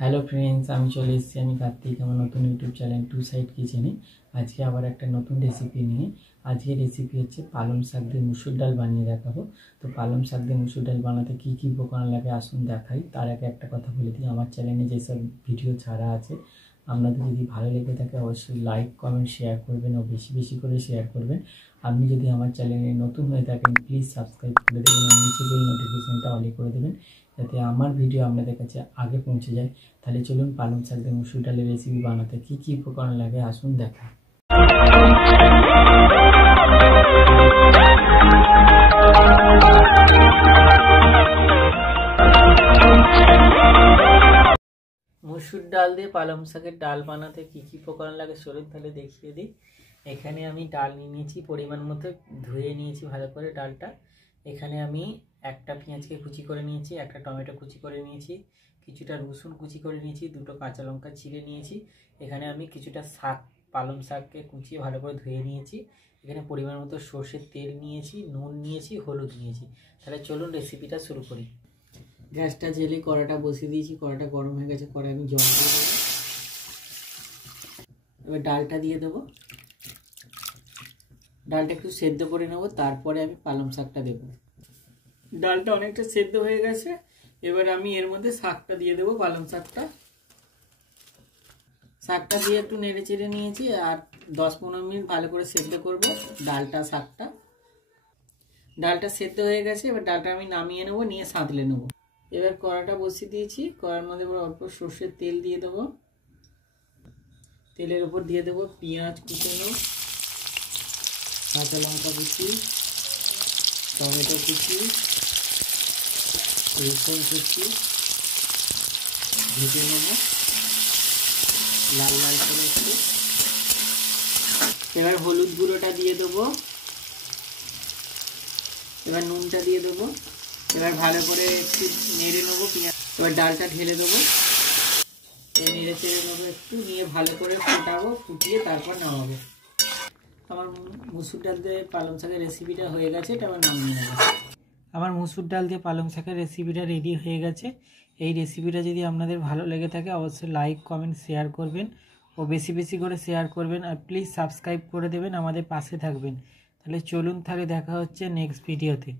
Hello friends, আমি চলে এসেছি আমি কার্তিক আমার নতুন ইউটিউব চ্যানেল টু সাইড কিচেনে। আজকে আবার একটা নতুন রেসিপি নিয়ে। আজকের রেসিপি হচ্ছে পালং শাক দিয়ে মুসুর ডাল বানিয়ে দেখাবো। তো পালং শাক দিয়ে মুসুর ডাল বানাতে কী কী উপকরণ লাগে আসুন দেখাই। তার আগে একটা কথা বলে দিই, আমার চ্যানেলে যেসব ভিডিও ছাড়া আছে আপনাদের যদি ভালো লেগে থাকে অবশ্যই লাইক কমেন্ট শেয়ার করবেন ও বেশি বেশি করে শেয়ার করবেন। আপনি যদি আমার চ্যানেলে নতুন হয়ে থাকেন প্লিজ সাবস্ক্রাইব করে দেবেন আর নিচে বেল নোটিফিকেশনটা অলি করে দেবেন যাতে আমার ভিডিও আপনাদের কাছে আগে পৌঁছে যায়। তাহলে চলুন পালং শাক দিয়ে মুসুর ডালের রেসিপি বানাতে কী কী উপকরণ লাগে আসুন দেখা। মুসুর ডাল দিয়ে পালং শাকের ডাল বানাতে কী কী উপকরণ লাগে চলুন তাহলে দেখিয়ে দিই। এখানে আমি ডাল নিয়ে নিয়েছি, পরিমাণ মতো ধুয়ে নিয়েছি ভালো করে ডালটা। এখানে আমি একটা পেঁয়াজকে কুচি করে নিয়েছি, একটা টমেটো কুচি করে নিয়েছি, কিছুটা রসুন কুচি করে নিয়েছি, দুটো কাঁচা লঙ্কা চিড়ে নিয়েছি। এখানে আমি কিছুটা শাক পালং শাককে কুচিয়ে ভালো করে ধুয়ে নিয়েছি। এখানে পরিমাণ মতো সর্ষের তেল নিয়েছি, নুন নিয়েছি, হলুদ নিয়েছি। তাহলে চলুন রেসিপিটা শুরু করি। গ্যাসটা জেলে কড়াটা বসিয়ে দিয়েছি, কড়াটা গরম হয়ে গেছে, কড়াই আমি জল দিয়ে দেবো। এবার ডালটা দিয়ে দেবো, ডালটা একটু সেদ্ধ করে নেবো, তারপরে আমি পালং শাকটা দেবো। ডালটা অনেকটা সেদ্ধ হয়ে গেছে, এবার আমি এর মধ্যে শাকটা দিয়ে দেবো, পালং শাকটা। শাকটা দিয়ে একটু নেড়ে চেড়ে নিয়েছি আর 10-15 মিনিট ভালো করে সেদ্ধ করব শাকটা। ডালটা সেদ্ধ হয়ে গেছে, এবার ডালটা আমি নামিয়ে নেবো, নিয়ে সাঁতলে নেবো। এবার কড়াটা বসিয়ে দিয়েছি, কড়ার মধ্যে অল্প সর্ষের তেল দিয়ে দেবো। তেলের উপর দিয়ে দেবো পেঁয়াজ কুচনো, কাঁচা লঙ্কা কুচি, টমেটো কুচি, রসুন কুচি ভেজে নেব লাল লাল করে একটু। এবার হলুদ গুঁড়োটা দিয়ে দেবো, এবার নুনটা দিয়ে দেবো। এবার ভালো করে একটু নেড়ে নেবো পেঁয়াজ। এবার ডালটা ঢেলে দেবো, নেড়ে চেড়ে নেবো একটু, নিয়ে ভালো করে ফুটাবো, ফুটিয়ে তারপর নামাবো। আমার মুসুর ডাল দিয়ে পালং শাকের রেসিপিটা হয়ে গেছে, এটা আবার নামিয়ে নেবো। আমার মুসুর ডাল দিয়ে পালং শাকের রেসিপিটা রেডি হয়ে গেছে। এই রেসিপিটা যদি আপনাদের ভালো লেগে থাকে অবশ্যই লাইক কমেন্ট শেয়ার করবেন ও বেশি বেশি করে শেয়ার করবেন আর প্লিজ সাবস্ক্রাইব করে দেবেন, আমাদের পাশে থাকবেন। তাহলে চলুন, তাহলে দেখা হচ্ছে নেক্সট ভিডিওতে।